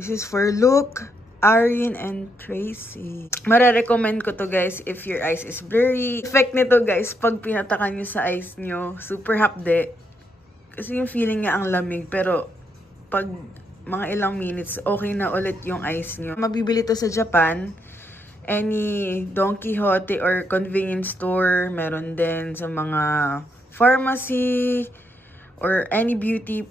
This is for Luke, Arin, and Tracy. Mara-recommend ko to guys if your eyes is blurry. Effect nito guys, pag pinatakan nyo sa eyes nyo, super hapde. Kasi yung feeling niya ang lamig, pero pag mga ilang minutes, okay na ulit yung eyes nyo. Mabibili to sa Japan. Any Don Quijote or convenience store, meron din sa mga pharmacy or any beauty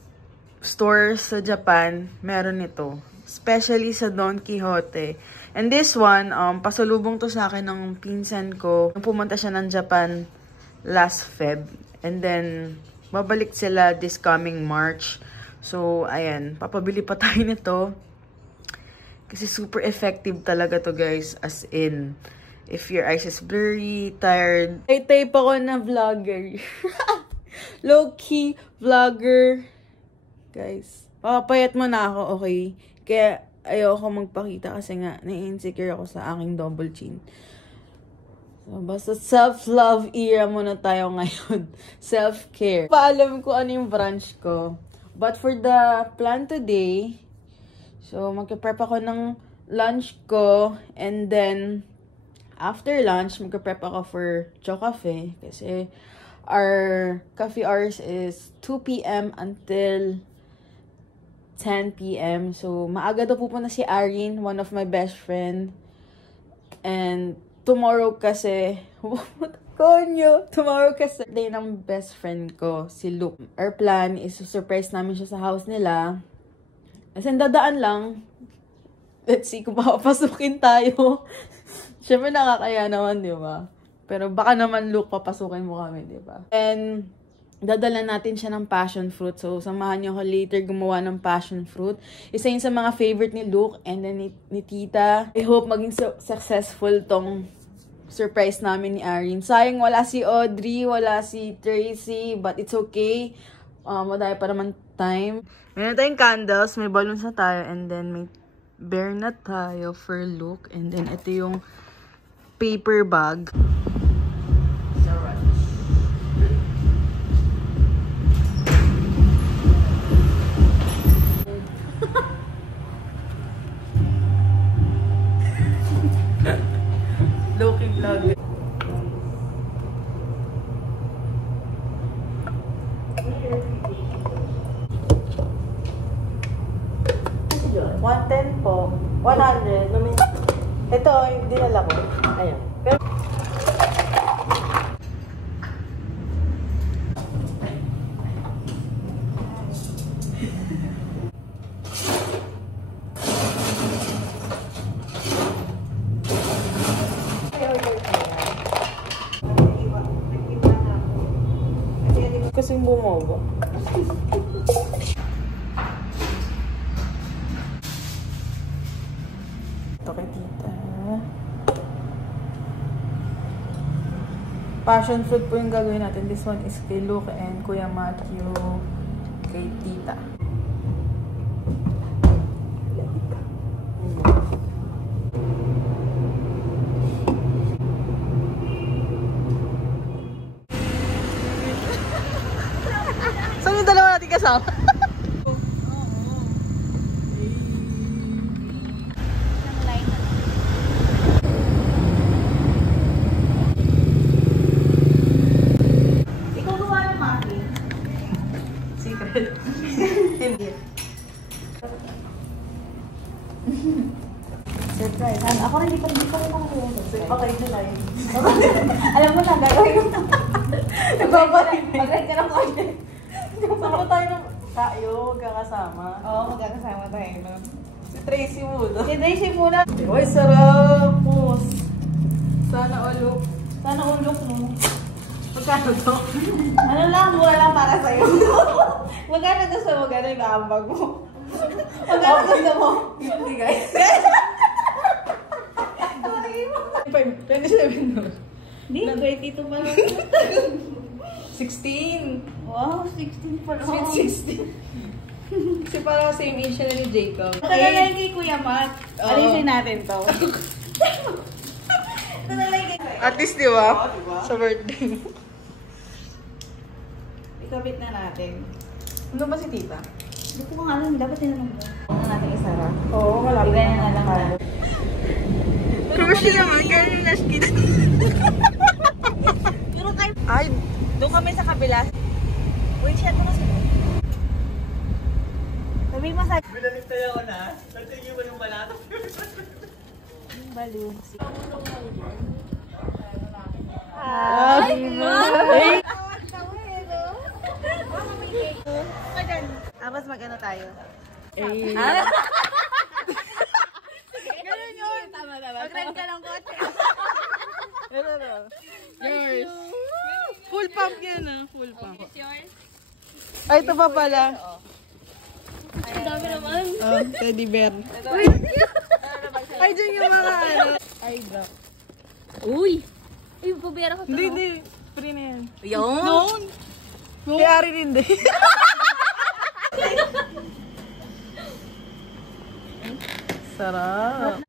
stores sa Japan, meron ito. Especially sa Don Quijote. And this one, pasalubong to sa akin ng pinsan ko. Pumunta siya ng Japan last Feb. And then, babalik sila this coming March. So, ayan. Papabili pa tayo nito. Kasi super effective talaga to guys. As in, if your eyes is blurry, tired. I type ako na vlogger. Low-key vlogger. Guys, papapayat mo na ako, okay? Kaya ayoko magpakita kasi nga na-insecure ako sa aking double chin. So, basta self-love era muna tayo ngayon. Self-care. Paalam ko ano yung branch ko. But for the plan today, so magka-prep ako ng lunch ko. And then, after lunch, magka-prep ako for Chocafe. Kasi our coffee hours is 2 p.m. until 10 p.m. So, maaga daw pupunta si Arin, one of my best friend. And, tomorrow kasi, tomorrow kasi, day ng best friend ko, si Luke. Our plan is to surprise namin siya sa house nila. As in, dadaan lang. Let's see kung papasukin tayo. Siyempre, nakakaya naman, di ba? Pero baka naman, Luke, papasukin mo kami, di ba? And, dadala natin siya ng passion fruit. So, samahan niyo ako later gumawa ng passion fruit. Isa yun sa mga favorite ni Luke and then ni Tita. I hope maging successful tong surprise namin ni Arin. Sayang wala si Audrey, wala si Tracy, but it's okay. Madaya pa naman time. Meron tayong candles, may balloons na tayo, and then may bear na tayo for Luke. And then ito yung paper bag. Loki vlog. $110 po. 100. Ito, yung dinala ko. Ayan. Pero kasing bumobo. Ito kay Tita. Passion fruit po yung gagawin natin. This one is kay Luke and Kuya Matthew kay Tita. Dalawa natin kasama. Ikaw gawa ng maki. Secret. Hindi. Surprise. Ako rin, hindi ko rin nakakaya. Okay, July. Alam mo na, gagawin ko na. Mag-ride ka ng content. Sama tayo ng kayo, magkakasama. Oo, magkakasama tayo. No? Si Tracy muna. Si Tracy muna. Uy, sarap! Pus. Sana ulok. Sana ulok mo. Magkano to? Ano lang, mura lang para sa'yo. Magkano gusto mo? Magkano yung kaambag mo? Magkano gusto mo? Hindi guys. 27 no? Hindi, 22 pa lang. 16. Wow, 16 pa lang. Sweet 16. Kasi parang same age na ni Jacob. Nakalagay kay Kuya Matt. Alisin natin to. At least, di ba? Diba? Sa birthday. Ikabit na natin. Ano ba si Tita? Hindi ko nga alam, dapat tinanong mo. Huwag na natin isara. Oo, malapit. Ganyan na lang tayo. Crush naman, ganyan na skin. Pero kayo, Ay, doon kami sa kabila. Wait, shot mo na sila. Sabi mo sa... Binalik tayo ako na. Natigil mo yung balato. Yung balloon. Hi! Hi! Tapos mag-ano tayo? Eh. Ganun yun. Tama. Mag-rent ka ng kotse. Yours. Full pump yan ah. Full pump. Yours? Ay, ito pa pala. Ang dami naman. Oh, teddy bear. Ay, dyan yung mga ano. Ay, drop. Uy! Uy, pabira ko to. Hindi. Free na yan. Yun! Noon. Kaya rin hindi. Sarap.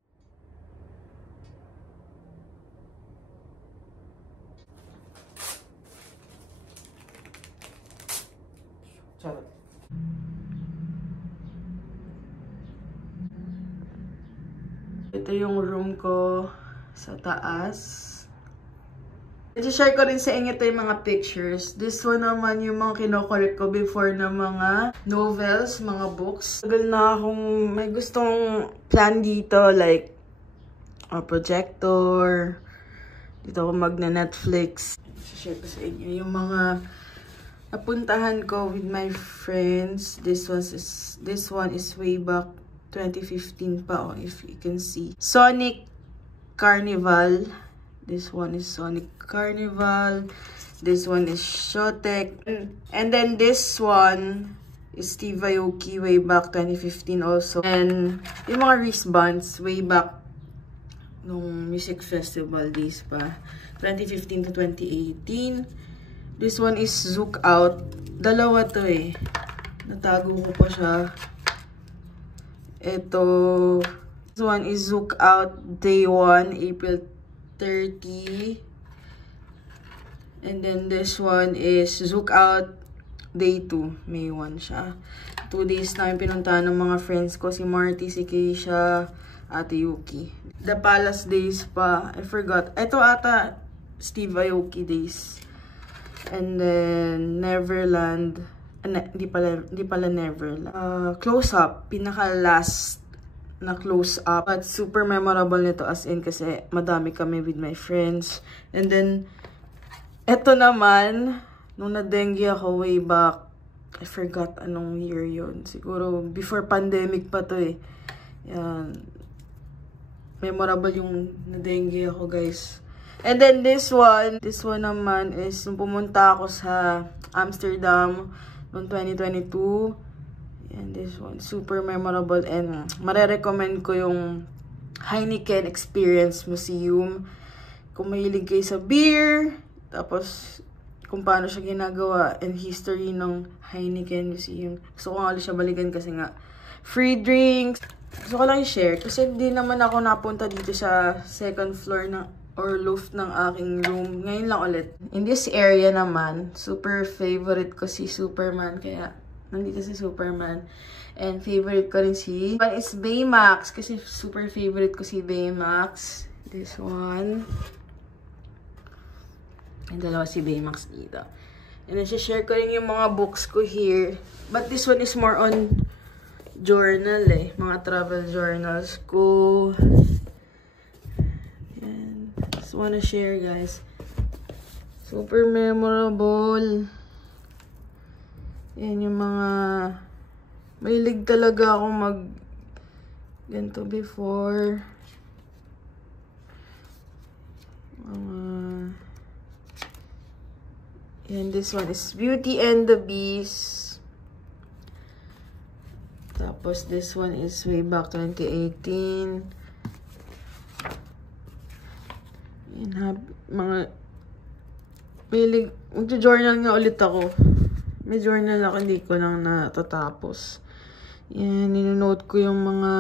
Charot. Ito yung room ko sa taas. I-share ko rin sa inyo ito yung mga pictures. This one naman yung mga kinokorek ko before na mga novels, mga books. Tagal na akong may gustong plan dito, like a projector. Dito ako magna-Netflix. I-share ko sa inyo yung mga napuntahan ko with my friends. This one is way back 2015 pa, oh, if you can see. Sonic Carnival. This one is Sonic Carnival. This one is Shotek. And then this one is Steve Aoki way back 2015 also. And yung mga wristbands way back nung music festival days pa. 2015 to 2018. This one is Zook Out. Dalawa to eh. Natago ko pa siya. Ito. This one is Zook Out Day 1, April 30. And then this one is Zook Out Day 2, May 1 siya. 2 days na yung pinuntahan ng mga friends ko. Si Marty, si Keisha, Ate Yuki. The Palace Days pa. I forgot. Ito ata Steve Aoki Days. And then Neverland. Di pala Neverland. Close Up. Pinaka last na close up. But super memorable nito as in kasi madami kami with my friends. And then, eto naman, nung na-dengue ako way back, I forgot anong year yun. Siguro before pandemic pa to eh. Yan. Memorable yung na-dengue ako guys. And then this one naman is nung pumunta ako sa Amsterdam noong 2022. And this one, super memorable and marerecommend ko yung Heineken Experience Museum. Kung mahilig kayo sa beer, tapos kung paano siya ginagawa and history ng Heineken Museum. Gusto ko nga ulit siya balikan kasi nga free drinks. Gusto ko lang i-share kasi hindi naman ako napunta dito sa second floor or loft ng aking room. Ngayon lang ulit. In this area naman, super favorite ko si Superman kaya nandito si Superman. And favorite ko rin si... One is Baymax. Kasi super favorite ko si Baymax. This one. And dalawa si Baymax dito. And then, share ko rin yung mga books ko here. But this one is more on journal eh. Mga travel journals ko. And just wanna share guys. Super memorable. Yan yung mga mahilig talaga akong ganito before. Yan, this one is Beauty and the Beast. Tapos this one is way back 2018. Yan, mga mahilig, magjo-journal nga ulit ako. May journal ako, hindi ko lang natatapos. Yan, ninonote ko yung mga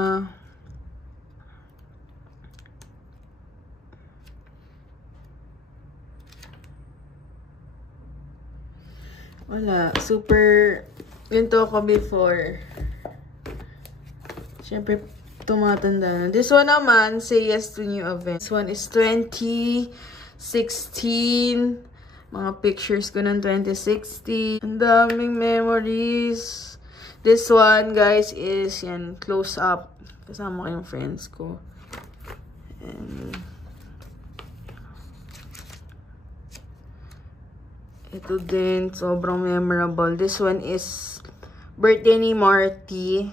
wala, super Ganito ako before. Siyempre, tumatanda na. This one naman, Say Yes to New Event. This one is 2016. Mga pictures ko ng 2016. Ang daming memories. This one, guys, is yan, close up. Kasama ko yung friends ko. And ito din, sobrang memorable. This one is birthday ni Marty.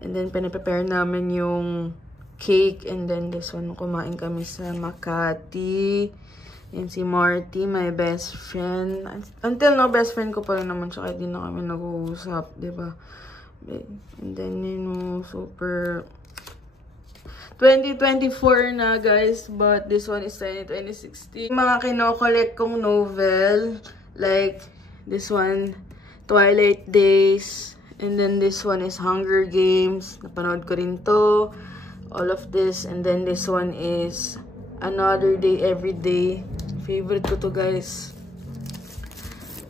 And then, pinaprepare namin yung cake. And then, this one, kumain kami sa Makati. And si Marty, my best friend. Until now, best friend ko pa rin naman siya. Kahit di na kami nag-uusap, diba? And then, you know, super 2024 na, guys. But this one is 2016. Mga kinokollect kong novel. Like, this one, Twilight Days. And then, this one is Hunger Games. Napanood ko rin to. All of this. And then, this one is Another Day, Every Day. Favorite ko to, guys.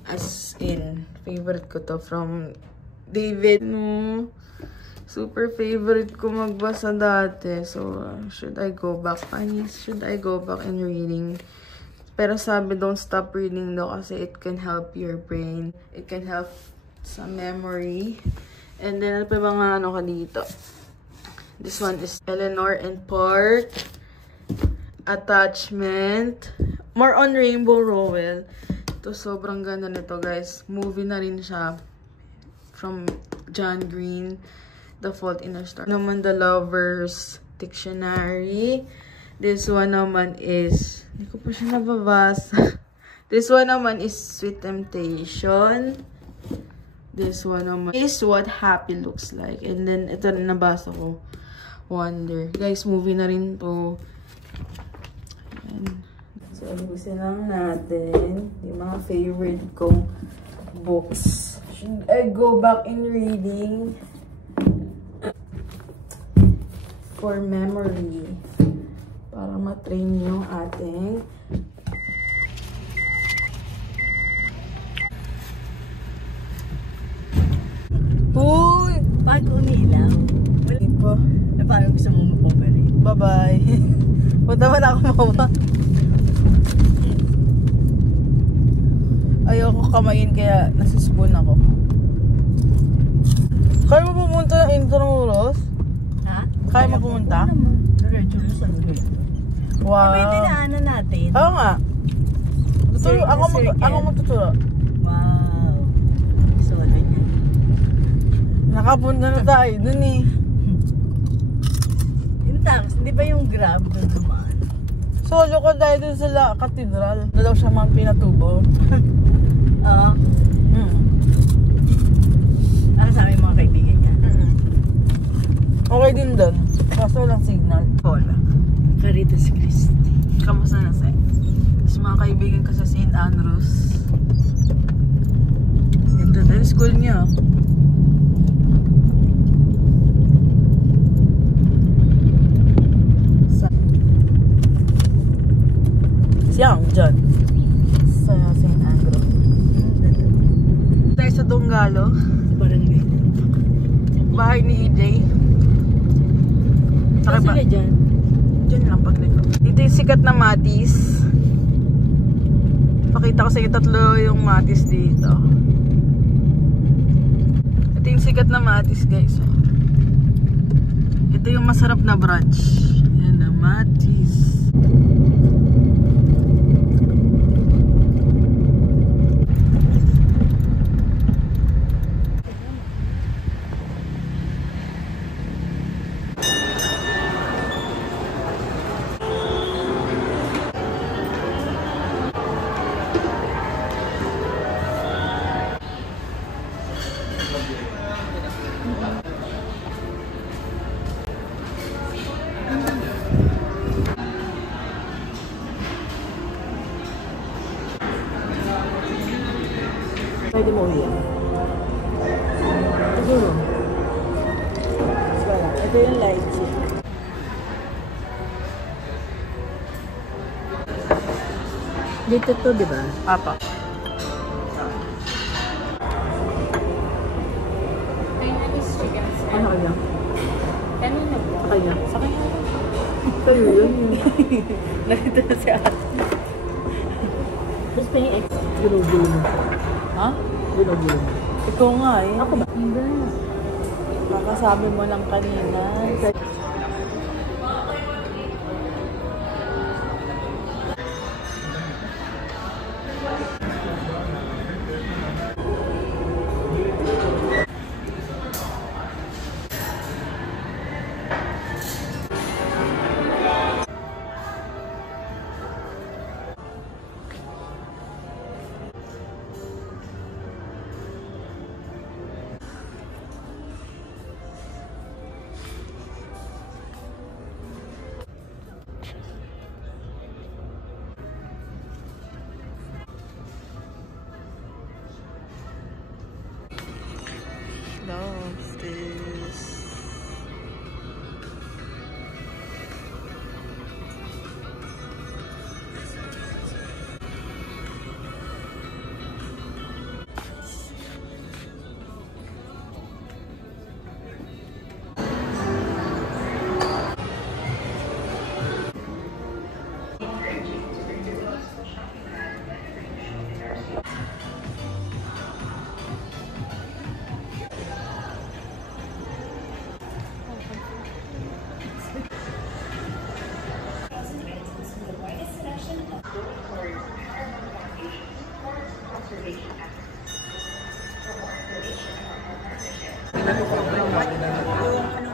As in, favorite ko to from David. No. Super favorite ko magbasa dati. So, should I go back? Should I go back in reading? Pero sabi, don't stop reading daw kasi it can help your brain. It can help sa memory. And then, ano pa mga ano ka dito? This one is Eleanor and Park. Attachment. More on Rainbow Rowell. Ito, sobrang ganda nito, guys. Movie na rin siya. From John Green. The Fault in Our Stars. Naman, The Lover's Dictionary. This one naman is, hindi ko pa siya nababasa. This one naman is Sweet Temptation. This one naman is What Happy Looks Like. And then, ito rin nabasa ko. Wonder. Guys, movie na rin to. Ayan. So, alibusin lang natin yung mga favorite kong books. Should I go back in reading? For memory. Para matrain yung ating Uy! Bakit umiilaw? Wala pa. Paano gusto mo mag-operate? Bye-bye. Punta man ako mawa. Ayoko kamayin kaya nasispoon ako. Kaya mo pumunta ng Intramuros? Ha? Kaya mo pumunta? Diretso lang sa lugar. Wow. May dinaanan natin. Oo nga. Tuturo, ako magtuturo. Wow. So, ano yan? Nakapunta na tayo dun eh. Yung tax, hindi ba yung Grab doon dumaan? Solo ko tayo dun sa Cathedral. Na daw siya mga pinatubo. Oo. Ano sa aming mga kaibigan niya? Okay din dun. Kaso walang signal. Hola. Caritas Christi. Kamusta na sa mga kaibigan ko sa St. Andrews. Ito tayo school niya. Siyang dyan. Sa St. Andrews. Tayo sa Donggalo. Barangay. Bahay ni EJ. Saan sila dyan? Diyan lang pag nito. Dito yung sikat na Matis. Pakita ko sa inyo tatlo yung Matis dito. Ito yung sikat na Matis, guys. Ito yung masarap na brunch. Yan na Matis. Pwede mo uyan. Siguro. Ito yung lychee. Dito to, di ba? Apa. Ano kanya? Kanina po. Sa kanya? Sa kanya. Kayo yun. Nakita na si ate. Tapos pa yung ex. Gulo-gulo mo. Ha? Gulo-gulo mo. Ikaw nga eh. Ako ba? Hindi. Kakasabi mo lang kanina. Loves this.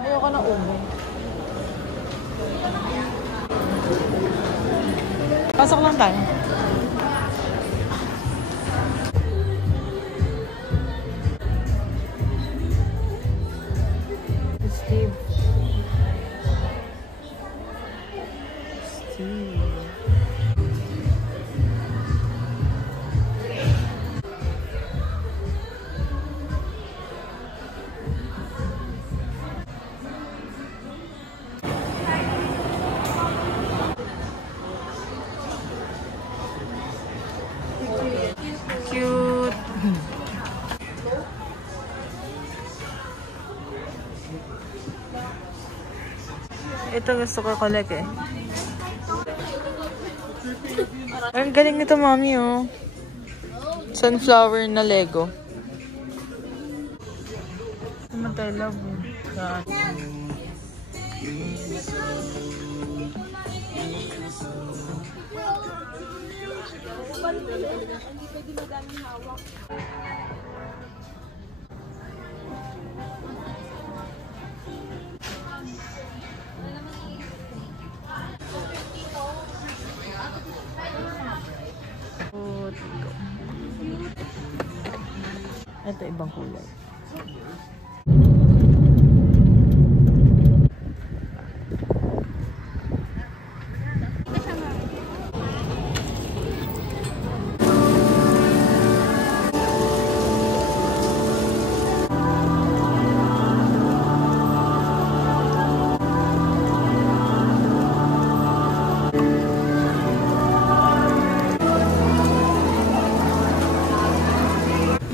Ayoko na umo. Pasok lang tayo. Steve. Cute. Ito gusto ko collect eh. Ang galing nito, mami, oh. Sunflower na Lego. Matay love. Saan? Ito ibang kulay.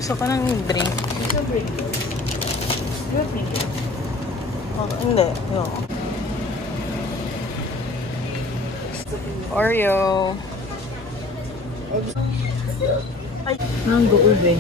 Gusto ko ng drink. Oh, hindi. No. Oreo. Mango ube.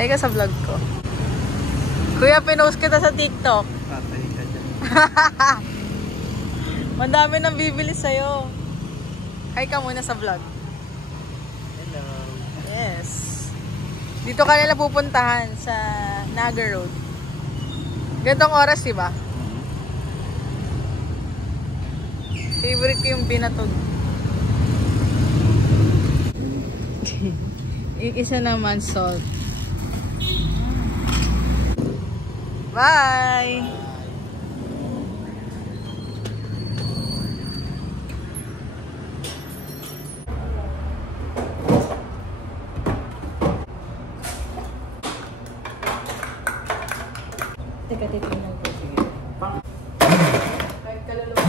Ay ka sa vlog ko. Kuya, pinost kita sa TikTok. Patay ka dyan. Madami nang bibili sa'yo. Hi ka muna sa vlog. Hello. Yes. Dito ka nila pupuntahan sa Naga Road. Gandang oras, diba? Favorite ko yung binatog. Isa naman salt. Bye! Teka, lang po. Kahit kaluluwa.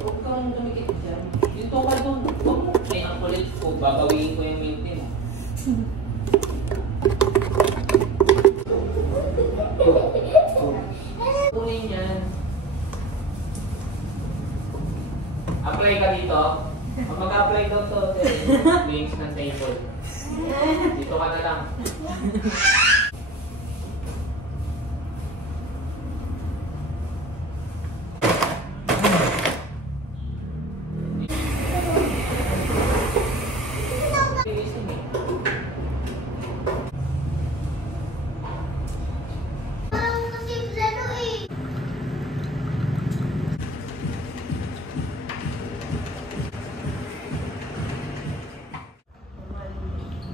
Huwag kang dumikit dyan. Yung tukal doon. Huwag mo. Ay, ang kulit ko. Babawiin ko yung minti mo. Kunin yan. Apply ka dito. Pag mag-apply daw to, links ng table. Dito ka na lang.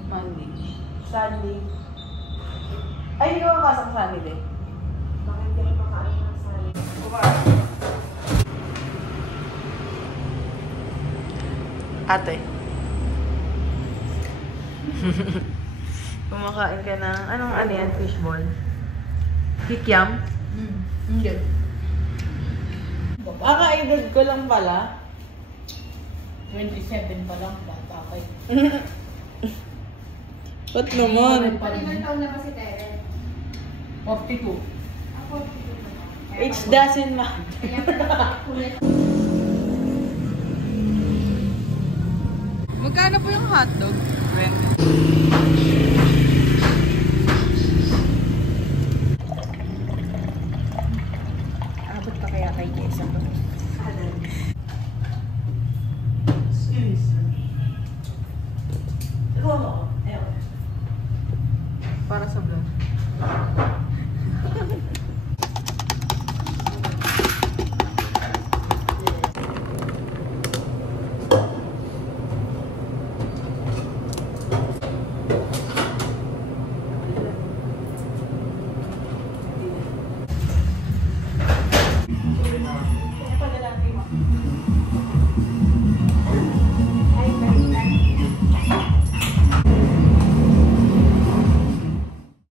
Monday. Sunday. Ay, hindi ka makasok sa Sunday. Bakit hindi ka makaano ng sali? Ate. Kumakain ka ng, ano yan? Fishball? Kikiam? Hindi. Kaka-edad ko lang pala. 27 pa lang, bata pa eh. Ba't naman? Ilang taon na ba si Teren? 42. Age doesn't matter. Magkano po yung hotdog? 20.